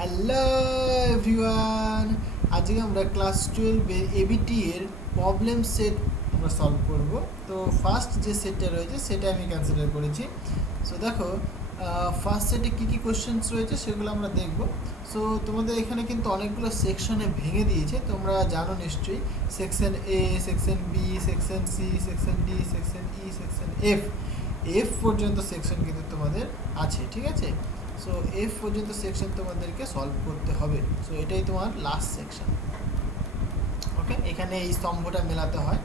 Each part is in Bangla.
হ্যালো এভরিওয়ান, আজকে আমরা ক্লাস 12 এবিটি এর প্রবলেম সেট আমরা সলভ করব। তো ফার্স্ট যে সেটটা রয়েছে সেটা আমি কনসিডার করেছি। সো দেখো, ফার্স্ট সেটে কী কী কোশ্চেন্স রয়েছে সেগুলো আমরা দেখব। সো তোমাদের এখানে কিন্তু অনেকগুলো সেকশনে ভেঙে দিয়েছে, তোমরা জানো নিশ্চয়ই। Section A, section B, section C, section D, section E, section F পর্যন্ত সেকশন কিন্তু তোমাদের আছে, ঠিক আছে। সো এফ পর্যন্ত সেকশন তোমাদেরকে সলভ করতে হবে। সো এটাই তোমার লাস্ট সেকশন। ওকে, এখানে এই স্তম্ভটা মেলাতে হয়।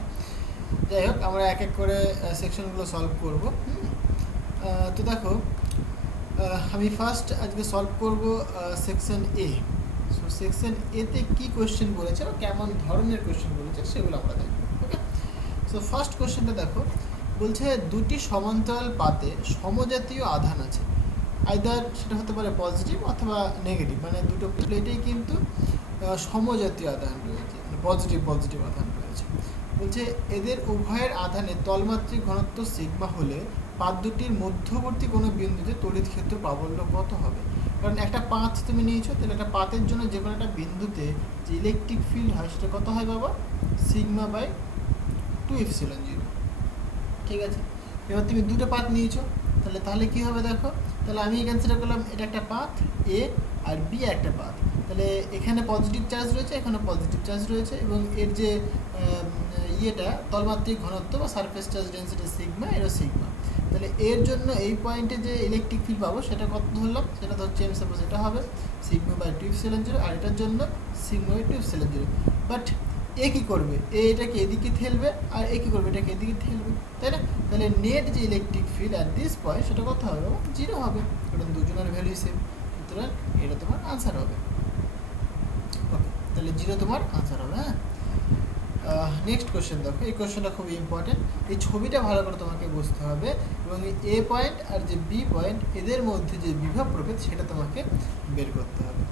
যাই হোক, আমরা এক এক করে সেকশনগুলো সলভ করব। তো দেখো, আমি ফার্স্ট আজকে সলভ করব সেকশন এ। সো সেকশন এতে কী কোয়েশ্চেন বলেছে বা কেমন ধরনের কোয়েশ্চেন বলেছে সেগুলো আমরা দেখব। ওকে, সো ফার্স্ট কোয়েশ্চেনটা দেখো, বলছে দুটি সমান্তরাল পাতে সমজাতীয় আধান আছে। আইদার সেটা হতে পারে পজিটিভ অথবা নেগেটিভ, মানে দুটো প্লেটেই কিন্তু সমজাতীয় আধান রয়েছে, মানে পজিটিভ আধান রয়েছে। বলছে এদের উভয়ের আধানের তলমাত্রিক ঘনত্ব সিগমা হলে পাত দুটির মধ্যবর্তী কোনো বিন্দুতে তড়িৎ ক্ষেত্র প্রাবল্য কত হবে। কারণ একটা পাত তুমি নিয়েছো, তাহলে একটা পাতের জন্য যে কোনো একটা বিন্দুতে যে ইলেকট্রিক ফিল্ড হয় সেটা কত হয় বাবা? Sigma by 2ε0। ঠিক আছে, এবার তুমি দুটো পাত নিয়েছো, তাহলে কী হবে দেখো। তাহলে আমি কনসিডার করলাম এটা একটা পাথ এ আর বি একটা পাথ। তাহলে এখানে পজিটিভ চার্জ রয়েছে, এখানে পজিটিভ চার্জ রয়েছে, এবং এর যে তলমাত্রিক ঘনত্ব বা সারফেস চার্জ ডেন্সিটি সিগমা, এটা সিগমা। তাহলে এর জন্য এই পয়েন্টে যে ইলেকট্রিক ফিল্ড পাবো সেটা কত ধরলাম, সেটা ধরছি আমি সাপোজ এটা হবে সিগমা বাই 2ε0, আর এটার জন্য সিগমা বাই 2ε0। বাট এ কী করবে, এটাকে এদিকে ঠেলবে, আর এ কী করবে, এটাকে এদিকে ঠেলবে, তাই না? তাহলে নেট যে electric field at this point সেটা কত হবে? জিরো হবে, কারণ দুজনের ভ্যালু সেম। সুতরাং এটা তোমার আনসার হবে। ওকে, তাহলে জিরো তোমার আনসার হবে। হ্যাঁ, নেক্সট কোশ্চেন দেখো, এই কোশ্চেনটা খুবই ইম্পর্টেন্ট। এই ছবিটা ভালো করে তোমাকে বুঝতে হবে, এবং এই এ পয়েন্ট আর যে বি পয়েন্ট এদের মধ্যে যে বিভব প্রভেদ সেটা তোমাকে বের করতে হবে।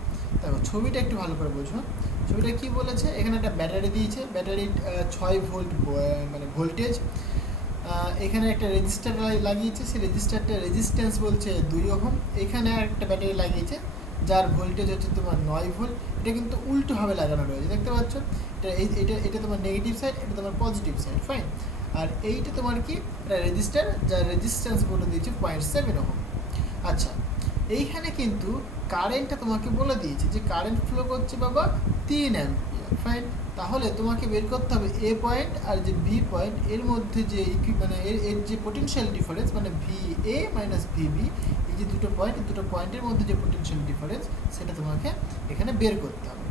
দেখো ছবিটা একটু ভালো করে বোঝো। ছবিটা কি বলেছে, এখানে একটা ব্যাটারি দিয়েছে, ব্যাটারির 6 ভোল্ট মানে ভোল্টেজ। এখানে একটা রেজিস্টার লাগিয়েছে, সেই রেজিস্টারটা রেজিস্ট্যান্স বলছে 2 ওহম। এখানে একটা ব্যাটারি লাগিয়েছে যার ভোল্টেজ হচ্ছে তোমার 9 ভোল্ট। এটা কিন্তু উল্টোভাবে লাগানো রয়েছে, দেখতে পাচ্ছ। এটা তোমার নেগেটিভ সাইড, এটা তোমার পজিটিভ সাইড, ফাইন। আর এইটা তোমার কি, এটা রেজিস্টার যার রেজিস্ট্যান্স বলে দিয়েছে 0.7 ওহম। আচ্ছা, এইখানে কিন্তু কারেন্টটা তোমাকে বলে দিয়েছে যে কারেন্ট ফ্লো করছে বাবা 3 অ্যাম্পিয়ার, ফাইন। তাহলে তোমাকে বের করতে হবে এ পয়েন্ট আর যে বি পয়েন্ট এর মধ্যে যে মানে এর যে পোটেনশিয়াল ডিফারেন্স, মানে ভি এ মাইনাস ভিবি, এই যে দুটো পয়েন্টের মধ্যে যে পোটেনশিয়াল ডিফারেন্স সেটা তোমাকে এখানে বের করতে হবে।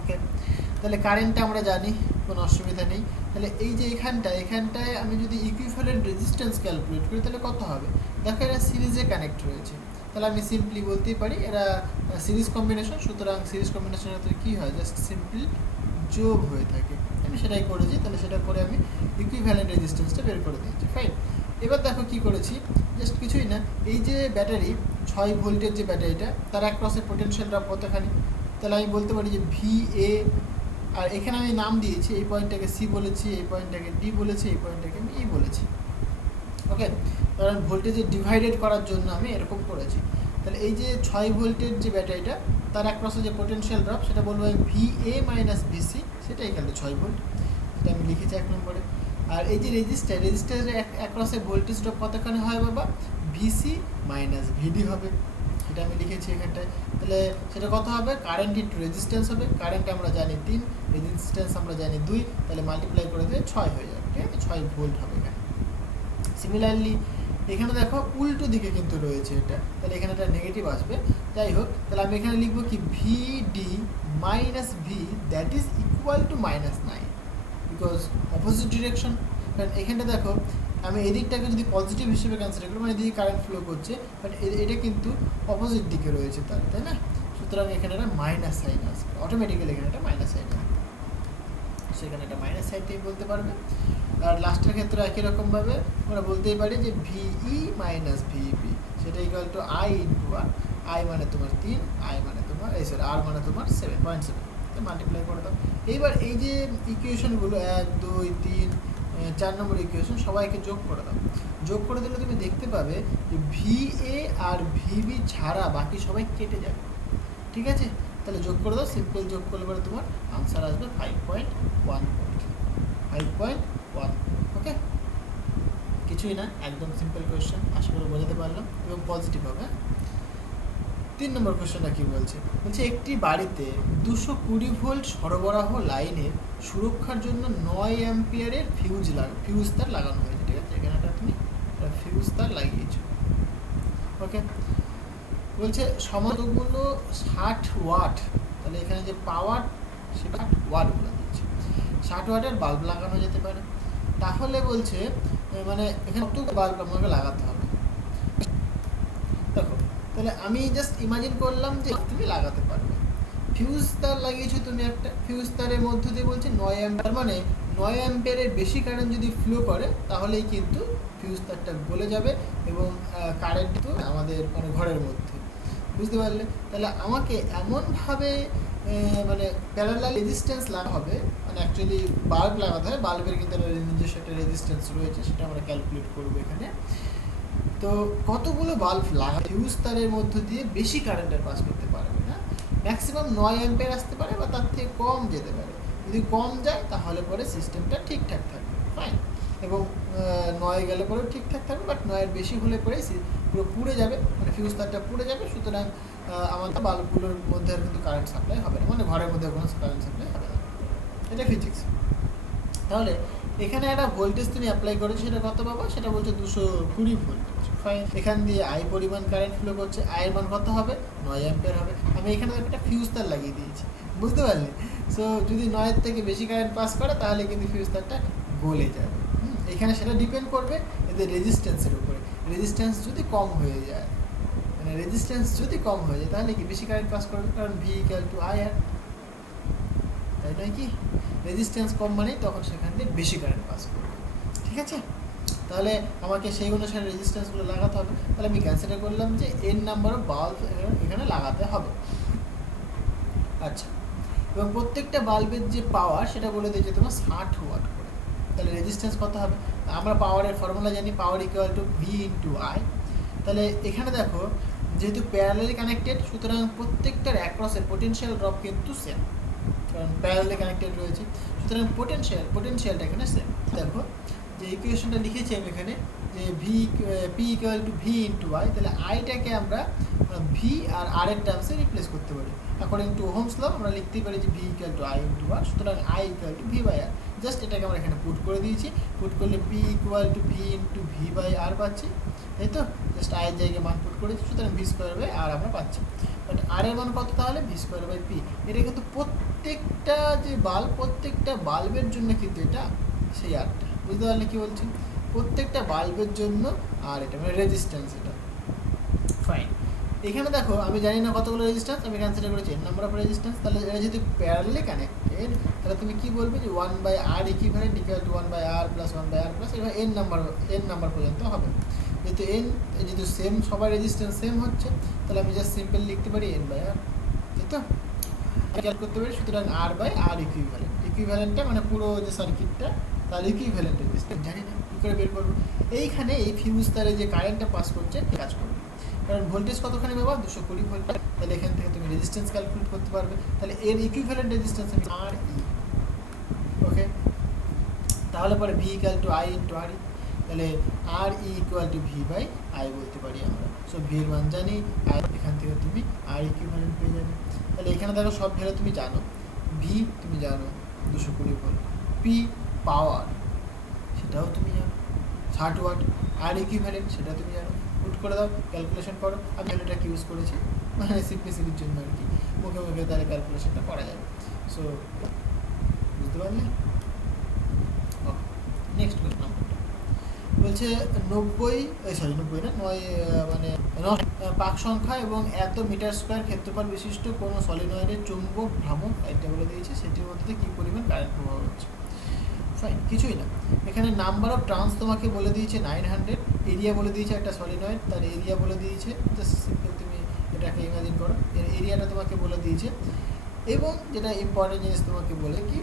ওকে, তাহলে কারেন্টটা আমরা জানি, কোনো অসুবিধা নেই। তাহলে এই যে এখানটায় আমি যদি ইকুইভ্যালেন্ট রেজিস্ট্যান্স ক্যালকুলেট করি তাহলে কত হবে দেখো, এরা সিরিজে কানেক্ট রয়েছে। তাহলে আমি সিম্পলি বলতেই পারি এরা সিরিজ কম্বিনেশন। সুতরাং সিরিজ কম্বিনেশনের ক্ষেত্রে কী হয়, জাস্ট সিম্পল যোগ হয়ে থাকে। আমি সেটাই করেছি, তাহলে সেটা করে আমি ইকুইভ্যালেন্ট রেজিস্ট্যান্সটা বের করে দিয়েছি, ফাইন। এবার দেখো কী করেছি, জাস্ট কিছুই না, এই যে ব্যাটারি 6 ভোল্টের যে ব্যাটারিটা তার অ্যাক্রসে পোটেনশিয়াল ড্রপ কতখানি। তাহলে আমি বলতে পারি যে ভি এ, আর এখানে আমি নাম দিয়েছি, এই পয়েন্টটাকে সি বলেছি, এই পয়েন্টটাকে ডি বলেছি, এই পয়েন্টটাকে আমি ই বলেছি। ওকে, কারণ ভোল্টেজে ডিভাইডেড করার জন্য আমি এরকম করেছি। তাহলে এই যে 6 ভোল্টের যে ব্যাটারিটা তার অ্যাক্রসে যে পোটেনশিয়াল ড্রপ সেটা বলবো আমি ভি এ মাইনাস ভিসি, সেটা এখানে 6 ভোল্ট, সেটা আমি লিখেছি 1 নম্বরে। আর এই যে রেজিস্টারের অ্যাক্রসে ভোল্টেজ ড্রপ কতখানি হয় বাবা, ভিসি মাইনাস ভিডি হবে, সেটা আমি লিখেছি এখানটায়। তাহলে সেটা কত হবে, কারেন্ট ইন্টু রেজিস্ট্যান্স হবে। কারেন্ট আমরা জানি 3, রেজিস্ট্যান্স আমরা জানি 2, তাহলে মাল্টিপ্লাই করে দিয়ে 6 হয়ে যাবে, ঠিক আছে, 6 ভোল্ট হবে এখানে। সিমিলারলি এখানে দেখো উল্টো দিকে কিন্তু রয়েছে এটা, তাহলে এখানে একটা নেগেটিভ আসবে। যাই হোক, তাহলে আমি এখানে লিখবো কি VD minus V that is equal to -9, because opposite direction. কারণ এখানটা দেখো আমি এদিকটাকে যদি পজিটিভ হিসেবে কনসিডার করি, মানে এদিকে কারেন্ট ফ্লো করছে, বাট এটা কিন্তু অপোজিট দিকে রয়েছে তাই না। সুতরাং এখানে একটা মাইনাস সাইন আসবে, অটোমেটিক্যালি এখানে একটা মাইনাস সাইন আসবে, সেখানে একটা মাইনাস সাইনটাই বলতে পারবে। আর লাস্টের ক্ষেত্রে একই রকমভাবে আমরা বলতেই পারি যে ভিই মাইনাস ভিবি সেটা equal to I into R. I মানে তোমার 3, আই মানে তোমার আর মানে তোমার 7.7, মাল্টিপ্লাই করে দাও। এইবার এই যে ইকুয়েশনগুলো 1, 2, 3, 4 নম্বর ইকুয়েশন সবাইকে যোগ করে দাও। যোগ করে দিলে তুমি দেখতে পাবে যে ভি এ আর ভিবি ছাড়া বাকি সবাই কেটে যাবে। ঠিক আছে, তাহলে যোগ করে দাও, সিম্পল যোগ করলে পরে তোমার আনসার আসবে 5.1 ভোল্ট। 5.1, ওকে, কিছুই না, একদম সিম্পল কোয়েশ্চেন, আশা করে বোঝাতে পারলাম এবং পজিটিভ হবে। 3 নম্বর কোয়েশ্চেনটা কী বলছে, বলছে একটি বাড়িতে 220 ভোল্ট সরবরাহ লাইনের সুরক্ষার জন্য 9 অ্যাম্পিয়ারের ফিউজ তার লাগানো হয়েছে। ঠিক আছে, এখানে তুমি ফিউজ তার লাগিয়েছো, ওকে। বলছে সমতগুলো 60 ওয়াট, তাহলে এখানে যে পাওয়ার সেটা ওয়াট বলে দিচ্ছে, 60 ওয়াটের বাল্ব লাগানো যেতে পারে। তাহলে বলছে মানে এখানে কতগুলো বাল্ব আমাকে লাগাতে হবে। দেখো, তাহলে আমি জাস্ট ইমাজিন করলাম যে তুমি লাগাতে পারবে। ফিউজ তার লাগিয়েছো তুমি একটা, ফিউজ তারের মধ্য দিয়ে বলছে 9 অ্যাম্পিয়ার, মানে 9 অ্যাম্পিয়ারের বেশি কারেন্ট যদি ফ্লো করে তাহলেই কিন্তু ফিউজ তারটা গলে যাবে এবং কারেন্ট তো আমাদের মানে ঘরের মধ্যে, বুঝতে পারলে। তাহলে আমাকে এমনভাবে মানে প্যারালাল রেজিস্ট্যান্স লাগা হবে, মানে অ্যাকচুয়ালি বাল্ব লাগাতে হয়, বাল্বের কিন্তু নিজস্ব একটা রেজিস্ট্যান্স রয়েছে, সেটা আমরা ক্যালকুলেট করবো এখানে। তো কতগুলো বাল্ব লাগা ফিউজ তারের মধ্য দিয়ে বেশি কারেন্টের পাস করতে পারবে না, ম্যাক্সিমাম 9 অ্যাম্পিয়ার আসতে পারে বা তার থেকে কম যেতে পারে। যদি কম যায় তাহলে পরে সিস্টেমটা ঠিকঠাক থাকবে, ফাইন, এবং 9 গেলে পরেও ঠিকঠাক থাকবে, বাট 9-এর বেশি হলে পরেই পুরো পুড়ে যাবে, মানে ফিউজ তারটা পুড়ে যাবে। সুতরাং আমাদের বাল্বগুলোর মধ্যে আর কিন্তু কারেন্ট সাপ্লাই হবে না, মানে ঘরের মধ্যে কোনো কারেন্ট সাপ্লাই হবে না, এটা ফিজিক্স। তাহলে এখানে একটা ভোল্টেজ তুমি অ্যাপ্লাই করেছো, সেটা কত পাবো, সেটা বলছে 220 ভোল্ট, ফাইন। এখান দিয়ে আই পরিমাণ কারেন্ট ফ্লো করছে, আয়ের মান কত হবে, 9 অ্যাম্পিয়ার হবে। আমি এখানে একটা ফিউজ তার লাগিয়ে দিয়েছি, বুঝতে পারলে। সো যদি 9-এর থেকে বেশি কারেন্ট পাস করে তাহলে কিন্তু ফিউজ তারটা গলে যাবে। এখানে সেটা ডিপেন্ড করবে এদের রেজিস্ট্যান্সের উপরে। রেজিস্ট্যান্স যদি কম হয়ে যায়, মানে রেজিস্ট্যান্স যদি কম হয়ে যায় তাহলে কি বেশি কারেন্ট পাস করবে, কারণ ভি ইকুয়াল টু আই আর, তাই নয় কি। রেজিস্ট্যান্স কম মানেই তখন সেখান দিয়ে বেশি কারেন্ট পাস করবে, ঠিক আছে। তাহলে আমাকে সেই অনুসারে রেজিস্ট্যান্সগুলো লাগাতে হবে। তাহলে আমি কনসিডার করলাম যে এন নাম্বার অফ বাল্ব এখানে লাগাতে হবে। আচ্ছা, এবং প্রত্যেকটা বাল্বের যে পাওয়ার সেটা বলে দিয়েছে তোমার 60 ওয়াট করে। তাহলে রেজিস্ট্যান্স কত হবে, আমরা পাওয়ারের ফর্মুলা জানি, পাওয়ার equal to V into I. তাহলে এখানে দেখো যেহেতু প্যারালালি কানেক্টেড, সুতরাং প্রত্যেকটার অ্যাক্রসের পোটেনশিয়াল ড্রপ কিন্তু সেম, কারণ প্যারালালি কানেক্টেড রয়েছে, সুতরাং পোটেনশিয়ালটা এখানে সেম। দেখো যে ইকুয়েশনটা লিখেছি আমি এখানে, যে P equal to V into I, তাহলে আইটাকে আমরা ভি আর আর এর টার্মসে রিপ্লেস করতে পারি। অ্যাকর্ডিং টু ওহমস ল আমরা লিখতেই পারি যে V equal to I into R, সুতরাং I equal to V by R. Just এটাকে আমরা এখানে পুট করে দিয়েছি, পুট করলে P equal to V into V by R পাচ্ছি, তাই তো। জাস্ট আয়ের জায়গায় মান পুট করেছি, সুতরাং ভি স্কোয়ার বাই আর আমরা পাচ্ছি। বাট আর এর মান কত, তাহলে ভি স্কোয়ার বাই পি। এটা কিন্তু প্রত্যেকটা যে বাল্ব, প্রত্যেকটা বাল্বের জন্য কিন্তু এটা সেই আরটা, বুঝতে পারলে কী বলছি, প্রত্যেকটা বাল্বের জন্য আর এটা মানে রেজিস্ট্যান্স, এটা ফাইন। এখানে দেখো আমি জানি না কতগুলো রেজিস্ট্যান্স, আমি কনসিডার করেছি এন নাম্বার অফ রেজিস্ট্যান্স। তাহলে এটা যদি প্যারালালি কানেক্টেড, তাহলে তুমি কী বলবে যে 1/r equivalent equal to 1/r plus 1/r plus, এবার এন নাম্বার পর্যন্ত হবে। যেহেতু সেম সবার রেজিস্ট্যান্স সেম হচ্ছে, তাহলে আমি জাস্ট সিম্পল লিখতে পারি n/r, তাই তো। ক্যালকুলেট করতে পারি, সুতরাং r/r ইকুইভ্যালেন্টটা মানে পুরো যে সার্কিটটা তার ইকুইভ্যালেন্ট রেজিস্ট্যান্স জানি না, কী করে বের করবো। এইখানে এই ফিউজ তারে যে কারেন্টটা পাস করছে কাজ করবে, কারণ ভোল্টেজ কতখানি পাবা, 220 ভোল্ট। তাহলে এখান থেকে তুমি রেজিস্ট্যান্স ক্যালকুলেট করতে পারবে। তাহলে এর ইকুইভ্যালেন্ট রেজিস্ট্যান্স আমি আর ই, ওকে। তাহলে পরে V equal to I into R E, তাহলে R E equal to V by I বলতে পারি আমরা। সো ভি এর মান জানি, আর এখান থেকে তুমি আর ইকুইভ্যালেন্ট পেয়ে যাবে। তাহলে এখানে দেখো সব ভ্যালু তুমি জানো, ভি তুমি জানো 220 ভোল্ট, পি পাওয়ার সেটাও তুমি জানো 60 ওয়াট, আর ইকুইভ্যালেন্ট সেটা তুমি জানো, পুট করে দাও, ক্যালকুলেশন করো। আমি ভ্যালুটাকে ইউজ করেছি মানে সিম্পলিসিটির জন্য আর কি, মুখে মুখে তাহলে ক্যালকুলেশনটা করা যাবে। সো বুঝতে পারলে। নেক্সট নাম্বারটা বলছে 90 না 9 মানে পাক সংখ্যা এবং এত মিটার স্কোয়ার ক্ষেত্রফল বিশিষ্ট কোনো সলিনয়েডের চুম্বক ভ্রামক এটা বলে দিয়েছে, সেটির মধ্যে কী পরিমাণ কারেন্ট প্রবাহ হচ্ছে। ফাইন, কিছুই না, এখানে নাম্বার অফ ট্রান্স তোমাকে বলে দিয়েছে 900, এরিয়া বলে দিয়েছে একটা সলিনয়েড, তার এরিয়া বলে দিয়েছে, জাস্ট সিম্পল তুমি এটাকে ইমাজিন করো, এর এরিয়াটা তোমাকে বলে দিয়েছে। এবং যেটা ইম্পর্টেন্ট জিনিস তোমাকে বলে কি,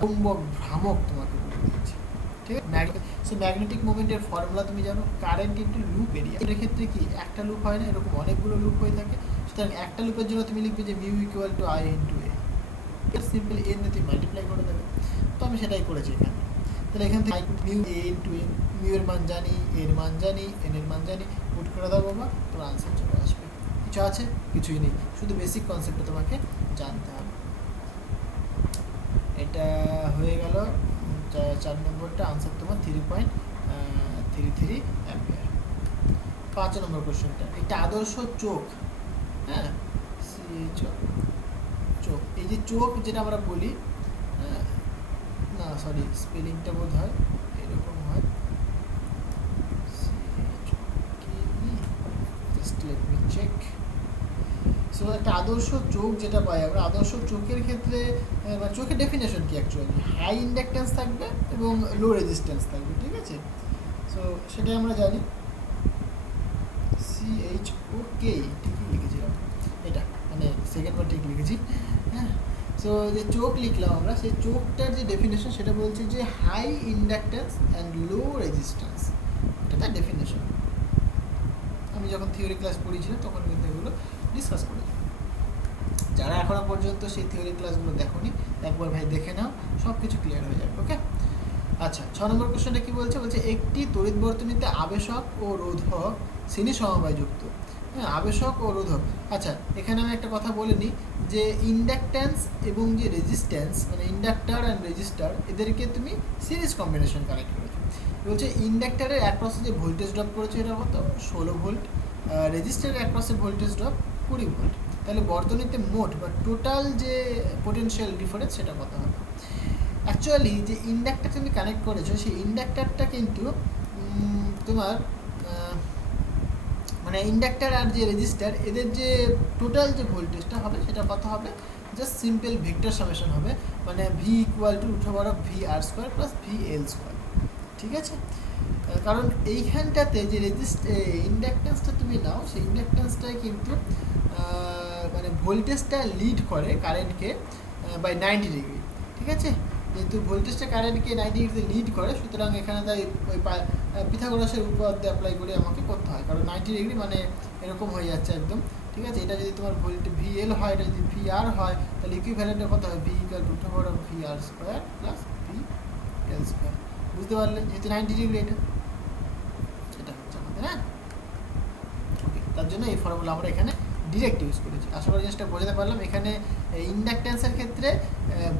চুম্বক ভ্রামক তোমাকে বলে দিয়েছে, ঠিক আছে। সো ম্যাগনেটিক মুভমেন্টের ফর্মুলা তুমি জানো, কারেন্ট ইন্টু লুপ এরিয়া। এর ক্ষেত্রে কি একটা লুপ হয় না, এরকম অনেকগুলো লুপ হয়ে থাকে, সুতরাং একটা লুপের জন্য তুমি লিখবে যে mu equal to I into A, simple A নিয়ে তুমি মাল্টিপ্লাই করে দেবে। তো আমি সেটাই করেছি এখানে। তাহলে এখান থেকে মিউ এ ইন্টু এন, মিউ এর মান জানি, এর মান জানি, এন এর মান জানি, পুট করে দাও বাবা, তোর আনসার চলে আসবে। কিছু আছে? কিছুই নেই, শুধু বেসিক কনসেপ্টটা তোমাকে জানতে হবে। এটা হয়ে গেল 4 নম্বরটা, আনসার তোমার 3.33 অ্যাম্পিয়ার। 5 নম্বর কোশ্চেনটা, একটা আদর্শ চোখ, হ্যাঁ চোখ, এই যে চোখ যেটা আমরা বলি, না সরি স্পেলিংটা বোধ হয় এরকম হয়, just let me check. So একটা আদর্শ চোখ যেটা পাই আমরা, আদর্শ চোখের ক্ষেত্রে চোখের ডেফিনেশন কি অ্যাকচুয়ালি, হাই ইন্ডাকটেন্স থাকবে এবং লো রেজিস্ট্যান্স থাকবে, ঠিক আছে। সো সেটাই আমরা জানি, CHOK ঠিকই লিখেছিলাম, এটা মানে সেকেন্ড বার ঠিক লিখেছি, হ্যাঁ। সো যে চোখ লিখলাম আমরা, সেই চোখটার যে ডেফিনেশন সেটা বলছে যে high inductance and low resistance, এটা তার ডেফিনেশন। আমি যখন থিওরি ক্লাস পড়িয়েছিলাম তখন কিন্তু এগুলো ডিসকাস করেছি। যারা এখনো পর্যন্ত সেই থিওরি ক্লাসগুলো দেখোনি, একবার ভাই দেখে নাও, সব কিছু ক্লিয়ার হয়ে যাবে, ওকে। আচ্ছা, 6 নম্বর কোশ্চেনটা কি বলছে, বলছে একটি তড়িৎ বর্তনীতে আবেশক ও রোধক শ্রেণী সমবায়যুক্ত, হ্যাঁ আবেশক ও রোধক। আচ্ছা, এখানে আমি একটা কথা বলে নিই যে ইন্ডাকট্যান্স এবং যে রেজিস্ট্যান্স, মানে ইন্ডাক্টার অ্যান্ড রেজিস্টার, এদেরকে তুমি সিরিজ কম্বিনেশন কানেক্ট করেছো। বলছে ইন্ডাক্টারের অ্যাক্রসে যে ভোল্টেজ ড্রপ করেছে এটা কত, 16 ভোল্ট, রেজিস্টারের অ্যাক্রসে ভোল্টেজ ড্রপ 20 ভোল্ট। তাহলে বর্তনীতে মোট বা টোটাল যে পোটেনশিয়াল ডিফারেন্স সেটা কত হবে। অ্যাকচুয়ালি যে ইন্ডাক্টার তুমি কানেক্ট করেছো, সেই ইন্ডাক্টারটা কিন্তু তোমার মানে ইন্ডাক্টার আর যে রেজিস্টার, এদের যে টোটাল যে ভোল্টেজটা হবে সেটা কত হবে, জাস্ট সিম্পল ভেক্টর সামেশন হবে, মানে V equal two √VR² plus VL², ঠিক আছে। কারণ এইখানটাতে যে ইন্ডাকটেন্সটা তুমি নাও, সেই ইন্ডাকটেন্সটাই কিন্তু মানে ভোল্টেজটা লিড করে কারেন্টকে বাই 90 ডিগ্রি, ঠিক আছে। যেহেতু ভোল্টেজটা কারেন্টকে 90 ডিগ্রিতে লিড করে, সুতরাং এখানে তাই ওই পিথাগোরাসের উপপাদ্য অ্যাপ্লাই করে আমাকে করতে হয়, কারণ 90 ডিগ্রি মানে এরকম হয়ে যাচ্ছে একদম, ঠিক আছে। এটা যদি তোমার VL হয়, এটা যদি VR হয়, তাহলে ইকুইভ্যালেন্টে কত হয়, V = √VR² প্লাস VL², বুঝতে পারলে, যেহেতু 90 ডিগ্রি এটা হচ্ছে আমাদের, হ্যাঁ ওকে। তার জন্য এই ফর্মুলা আমরা এখানে ডিরেক্ট ইউজ করেছি। আশা করি জিনিসটা বোঝাতে পারলাম। এখানে ইন্ডাকটেন্সের ক্ষেত্রে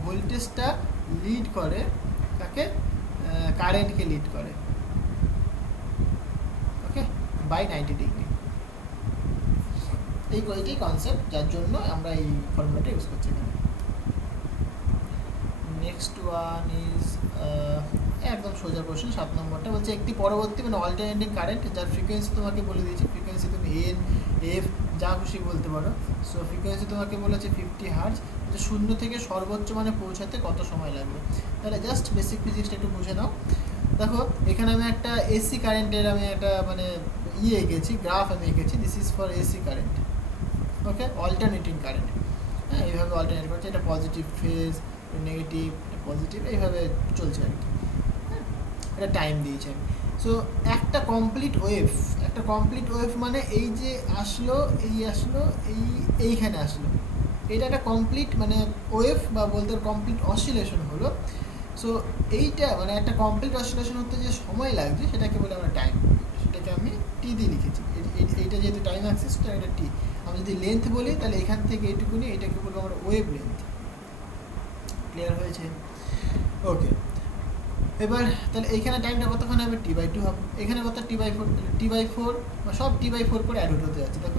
ভোল্টেজটা লিড করে, তাকে কারেন্টকে লিড করে, ওকে, বাই 90 ডিগ্রি। এইটাই কনসেপ্ট, যার জন্য আমরা এই ফর্মুলাটা ইউজ করছি এখানে। নেক্সট ওয়ান ইজ একদম সোজা কোশ্চেন, 7 নম্বরটা বলছে একটি পরবর্তী মানে অল্টারনেটিং কারেন্ট যার ফ্রিকোয়েন্সি তোমাকে বলে দিয়েছে, ফ্রিকোয়েন্সি তুমি এন এফ যা খুশি বলতে পারো। সো ফ্রিকোয়েন্সি তোমাকে বলেছে 50 হার্জ, যে 0 থেকে সর্বোচ্চ মানে পৌঁছাতে কত সময় লাগবে। তাহলে জাস্ট বেসিক ফিজিক্সটা একটু বুঝে নাও। দেখো এখানে আমি একটা এসি কারেন্টের আমি একটা মানে এঁকেছি, গ্রাফ আমি এঁকেছি, this is for AC current, okay, alternating current, হ্যাঁ এইভাবে অল্টারনেট করছে, এটা পজিটিভ ফেজ, নেগেটিভ, এটা পজিটিভ, এইভাবে চলছে আর কি, হ্যাঁ এটা টাইম দিয়েছে আমি। সো একটা কমপ্লিট ওয়েভ মানে এই যে আসলো, এইখানে আসলো, এটা একটা কমপ্লিট মানে ওয়েভ বা বলতে কমপ্লিট অসিলেশন হলো। সো এইটা মানে একটা কমপ্লিট অসিলেশন হতে যে সময় লাগছে সেটাকে বলে আমরা টাইম, সেটাকে আমি টি দিয়ে লিখেছি। এইটা যেহেতু টাইম অ্যাক্সিস, তো এটা টি। আমি যদি লেন্থ বলি তাহলে এখান থেকে এইটুকুনি, এটাকে বলবো আমরা ওয়েভ লেন্থ। ক্লিয়ার হয়েছে? ওকে, এবার তাহলে এইখানে টাইমটা কতক্ষণ হবে, T/2 হবে। এখানে কত, T/4, T/4 সব T/4 করে অ্যাড হতে যাচ্ছে, দেখো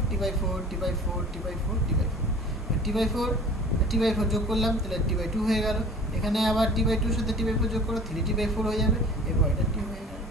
T/4 যোগ করলাম তাহলে T/2 হয়ে গেল। এখানে আবার T/2 সাথে T/4 যোগ করো, 3T/4 হয়ে যাবে, এরপর এটা T হয়ে গেল,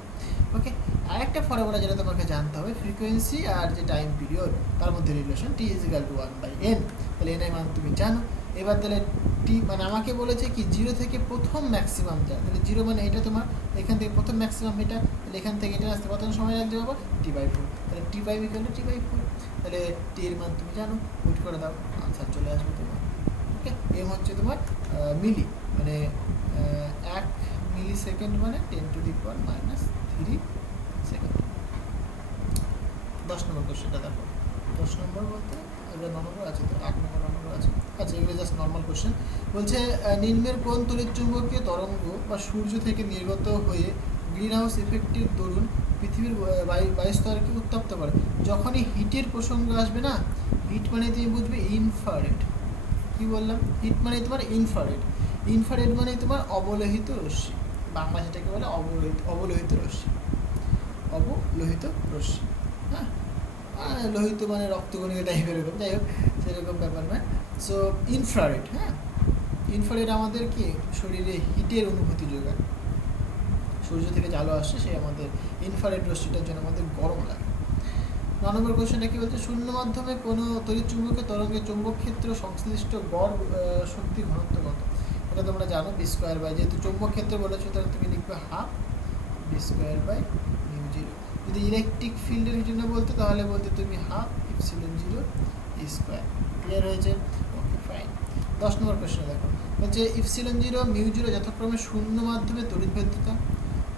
ওকে। আরেকটা ফর্মুলা যেটা তোমাকে জানতে হবে, ফ্রিকোয়েন্সি আর যে টাইম পিরিয়ড তার মধ্যে রিলেশন, T = 1/n, তাহলে n এর মান তুমি জানো। এবার তাহলে টি মানে আমাকে বলেছে কি 0 থেকে প্রথম ম্যাক্সিমাম যা, তাহলে 0 মানে এটা তোমার এখান থেকে প্রথম ম্যাক্সিমাম এটা, তাহলে এখান থেকে এটা আসতে কত সময় লাগবে বাবা, T/4, তাহলে T5 = T/4, তাহলে টি এর মান তুমি জানো, পুট করে দাও, আনসার চলে আসবে তোমার, ওকে। এম হচ্ছে তোমার মিলি, মানে 1 মিলি সেকেন্ড মানে 10⁻³ সেকেন্ড। 10 নম্বর কোশ্চেনটা দেখো, 10 নম্বর বলতে তোদের 9 নম্বর আছে, তো 8 নম্বর 9 নম্বর আছে। আচ্ছা, এগুলো জাস্ট নর্মাল কোশ্চেন। বলছে নিম্নের কোন তড়িৎচুম্বকীয় তরঙ্গ বা সূর্য থেকে নির্গত হয়ে গ্রিন হাউস ইফেক্টের দরুন পৃথিবীর বায়ুস্তরকে উত্তপ্ত করে? যখনই হিটের প্রসঙ্গ আসবে না, হিট মানে তুমি বুঝবে ইনফ্রারেড। কি বললাম? হিট মানে তোমার ইনফ্রারেড, ইনফ্রারেড মানে তোমার অবলোহিত রশ্মি, বাংলা সেটাকে বলে অবলোহিত রশ্মি, অবলোহিত রশ্মি। হ্যাঁ, লোহিত মানে রক্তকণিকা টাইপের এরকম, যাই হোক সেরকম ব্যাপার নয়। সো ইনফ্রারেড, হ্যাঁ ইনফ্রারেড আমাদের কি শরীরে হিটের অনুভূতি যোগায়। সূর্য থেকে যে আলো আসছে সে আমাদের ইনফ্রারেড রশ্মিটার জন্য আমাদের গরম লাগে। 9 নম্বর কোশ্চেনটা কি বলছে? শূন্য মাধ্যমে কোনো তড়িৎচুম্বকীয় তরঙ্গের চৌম্বক ক্ষেত্র সংশ্লিষ্ট গড় শক্তি ঘনত্ব কত? এটা তোমরা জানো, বি স্কোয়ার বাই, যেহেতু চৌম্বক ক্ষেত্র বলেছো তাহলে তুমি লিখবে half B square by mu zero. যদি ইলেকট্রিক ফিল্ডের জন্য বলতে তাহলে বলতে তুমি half epsilon zero square. Clear হয়েছে? Okay fine. 10 নম্বর কোশ্চেন দেখো, বলছে ইপসিলন জিরো মিউ জিরো যথাক্রমে শূন্য মাধ্যমে তড়িৎ ভেদ্যতা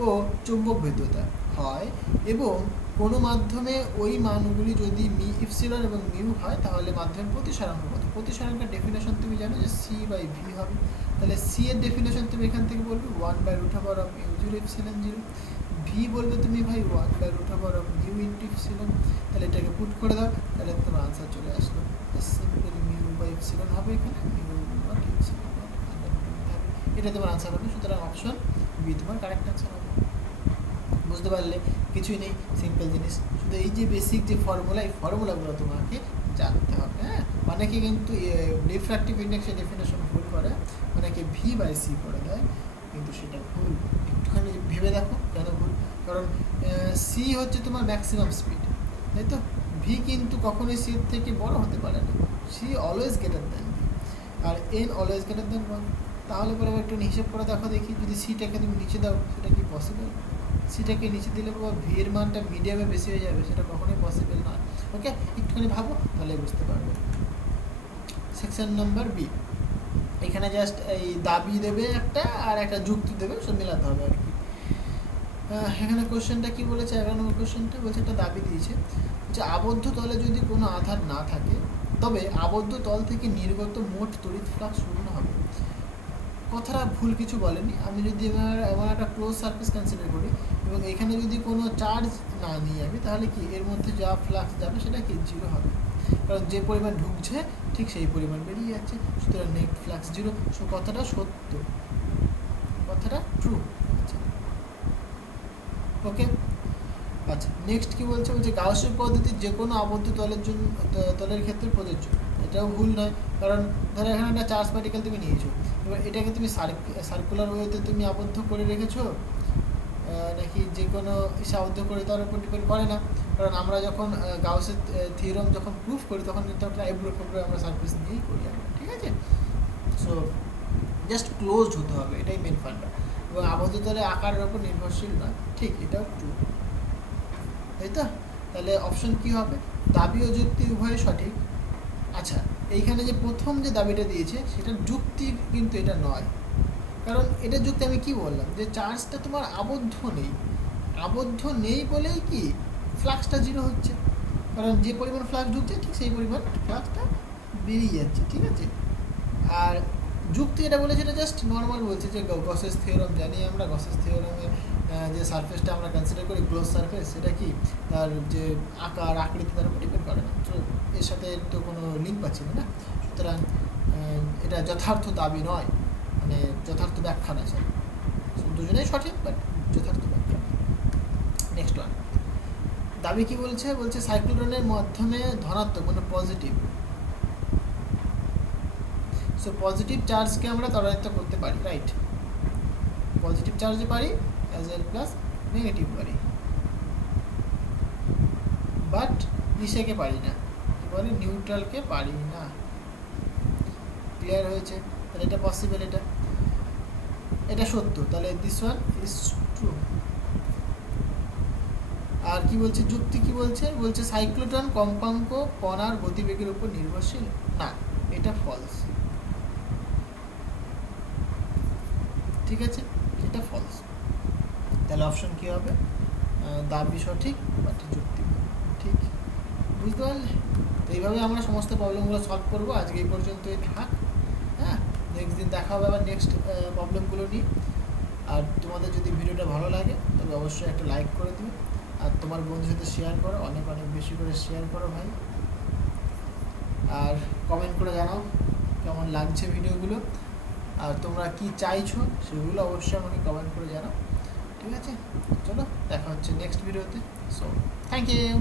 ও চৌম্বক ভেদ্যতা হয়, এবং কোনো মাধ্যমে ওই মানগুলি যদি ইপসিলন এবং মিউ হয় তাহলে মাধ্যমের প্রতিসরাঙ্ক কত? প্রতিসরাঙ্কের ডেফিনেশন তুমি জানো যে সি বাই ভি হবে। তাহলে সি এর ডেফিনেশন তুমি এখান থেকে বলবে 1/√অফ mu zero epsilon zero. V বলবে তুমি ভাই 1/√অফ মিউ ইন্টু ইপসিলন। তাহলে এটাকে পুট করে দাও, তাহলে তোমার আনসার চলে আসলো। সিম্পল মিউ বাই ইপসিলন হবে এখানে, মিউ নট ইপসিলন নট হবে, এটা তোমার আনসার হবে। সুতরাং অপশন বি তোমার কারেক্ট আনসার হবে। বুঝতে পারলে? কিছুই নেই, সিম্পল জিনিস, শুধু এই যে বেসিক যে ফর্মুলা, এই ফর্মুলাগুলো তোমাকে জানতে হবে। হ্যাঁ, অনেকে কিন্তু রিফ্র্যাক্টিভ ইন্ডেক্সের ডেফিনেশন ভুল করে, অনেকে ভি বাই সি করে দেয়, কিন্তু সেটা ভুল। একটুখানি ভেবে দেখো কেন ভুল। কারণ সি হচ্ছে তোমার ম্যাক্সিমাম স্পিড, তাই তো? ভি কিন্তু কখনোই সি এর থেকে বড় হতে পারে না, C always greater than V, আর এন অলওয়েজ গ্রেটার দ্যান 1। তাহলে পরে একটু হিসেব করে দেখো দেখি, যদি সিটাকে তুমি নিচে দাও সেটা কি পসিবল? সিটাকে নিচে দিলে বাবা ভি এর মানটা মিডিয়ামে বেশি হয়ে যাবে, সেটা কখনোই পসিবল নয়। ওকে, একটুখানি ভাবো তাহলে বুঝতে পারবে। সেকশন নাম্বার বি, এখানে জাস্ট এই দাবি দেবে একটা আর একটা যুক্তি দেবে, সব মেলাতে হবে আর কি। এখানে কোশ্চেনটা কি বলেছে? 11 নম্বর কোশ্চেনটা বলছে একটা দাবি দিয়েছে যে আবদ্ধ তলে যদি কোনো আধার না থাকে তবে আবদ্ধ তল থেকে নির্গত মোট তড়িৎ ফ্লাক্স শূন্য হবে। কথাটা ভুল কিছু বলেনি। আমি যদি এমন একটা ক্লোজ সারফেস কনসিডার করি এবং এখানে যদি কোনো চার্জ না নিয়ে যাবে তাহলে কি এর মধ্যে যা ফ্লাক্স যাবে সেটা কি জিরো হবে, কারণ যে পরিমাণ ঢুকছে ঠিক সেই পরিমাণ বেরিয়ে যাচ্ছে, সুতরাং নেট ফ্লাক্স জিরো। সো কথাটা সত্য, কথাটা ট্রু। আচ্ছা ওকে, আচ্ছা নেক্সট কি বলছে? বলছে গাউসীয় পদ্ধতি যে কোনো আবদ্ধ তলের জন্য তলের ক্ষেত্রে প্রযোজ্য। এটাও ভুল নয়, কারণ ধরো এখানে একটা চার্জ পার্টিকেল তুমি নিয়েছো, এবার এটাকে তুমি সার্কুলার ওয়েতে তুমি আবদ্ধ করে রেখেছো নাকি যে কোনো ইসে আবদ্ধ করে তার উপর ডিপেন্ড করে না। কারণ আমরা যখন গাউসের থিওরাম যখন প্রুফ করি তখন কিন্তু একটা এবড়ো খেবড়ো আমরা সার্ফেস নিয়েই করি আমরা, ঠিক আছে? সো জাস্ট ক্লোজড হতে হবে, এটাই মেন ফান্ডা, এবং আবদ্ধ তলে আকারের ওপর নির্ভরশীল নয়। ঠিক, এটাও ট্রু, তাই তো? তাহলে অপশন কি হবে? দাবি ও যুক্তি উভয় সঠিক। আচ্ছা, এইখানে যে প্রথম যে দাবিটা দিয়েছে সেটা যুক্তি কিন্তু এটা নয়, কারণ এটা যুক্তি আমি কি বললাম যে চার্জটা তোমার আবদ্ধ নেই, আবদ্ধ নেই বলেই কি ফ্লাক্সটা জিরো হচ্ছে, কারণ যে পরিমাণ ফ্লাক্স ঢুকছে ঠিক সেই পরিমাণ ফ্লাক্সটা বেরিয়ে যাচ্ছে, ঠিক আছে? আর যুক্তি এটা বলেছে এটা জাস্ট নর্মাল বলছে যে গসেস থিওরাম জানি আমরা, গসেস থিওরামে যে সারফেসটা আমরা কনসিডার করি ক্লোজ সারফেস, সেটা কি তার যে আকার আকৃতি তার উপর ডিপেন্ড করে না, তো এর সাথে তো কোনো লিঙ্ক পাচ্ছি না, সুতরাং এটা যথার্থ দাবি নয়, মানে যথার্থ ব্যাখ্যা নয় স্যার। দুজনেই সঠিক বাট যথার্থ ব্যাখ্যা। নেক্সট ওয়ান, দাবি কি বলছে? বলছে সাইক্লোট্রনের মাধ্যমে ধনাত্মক মানে পজিটিভ, সো পজিটিভ চার্জকে আমরা ত্বরান্বিত করতে পারি, রাইট? পজিটিভ চার্জে পারি অ্যাজ ওয়েল প্লাস নেগেটিভ পারি, বাট ইসেকে পারি না, কি বলে নিউট্রালকে পারি না। ক্লিয়ার হয়েছে? তাহলে এটা পসিবল, এটা এটা সত্য, তাহলে দিস ওয়ান ইজ ট্রু। আর কি বলছে যুক্তি? কি বলছে? বলছে সাইক্লোট্রন কম্পাঙ্ক কণার গতিবেগের উপর নির্ভরশীল না, এটা ফলস, ঠিক আছে? এটা ফলস। তাহলে অপশন কি হবে? দাবি সঠিক বাট যুক্তি ঠিক। বুঝতে পারলে? এইভাবে আমরা সমস্ত প্রবলেমগুলো সলভ করবো। আজকে এই পর্যন্তই থাক, হ্যাঁ। নেক্সট দিন দেখা হবে আবার নেক্সট প্রবলেমগুলো নিয়ে। আর তোমাদের যদি ভিডিওটা ভালো লাগে তবে অবশ্যই একটা লাইক করে দিও, আর তোমার বন্ধুদের সাথে শেয়ার করো, অনেক অনেক বেশি করে শেয়ার করো ভাই। আর কমেন্ট করে জানাও কেমন লাগছে ভিডিওগুলো, আর তোমরা কি চাইছো সেগুলো অবশ্যই আমাকে কমেন্ট করে জানাও, ঠিক আছে? চলো দেখা হচ্ছে নেক্সট ভিডিওতে। So thank you.